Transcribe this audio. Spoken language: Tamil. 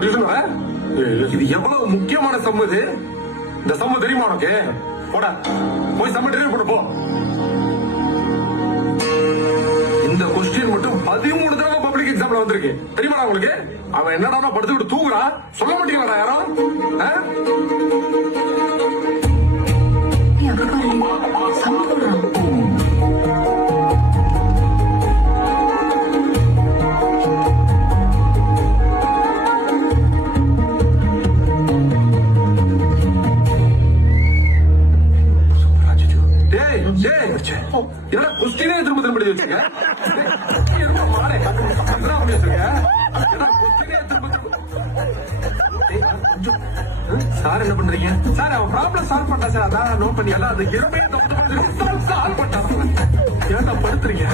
டியூஷன் இது எவ்வளவு முக்கியமான சம்மு இது. இந்த சம்மு தெரியுமா உனக்கு? போடா போய் சம்ம டெலிவரி பண்ண போ. இந்த கொஸ்டின் மட்டும் 13 தடவை பப்ளிக் எக்ஸாம்ல வந்திருக்கு தெரியுமா உங்களுக்கு? அவன் என்னடா படுத்துக்கிட்டு தூங்குறா, சொல்ல மாட்டீங்களா யாரும்? என்னடா கொஸ்டினே திரும்ப திரும்ப எழுதி வச்சுக்க. சார் என்ன பண்றீங்க? சார் அவன் ப்ராப்ளம் சால்வ் பண்ணா சார், அதான் நோட் பண்ணி எல்லாம் அது சால்வ் பண்ணா. ஏன்டா படுத்துறீங்க?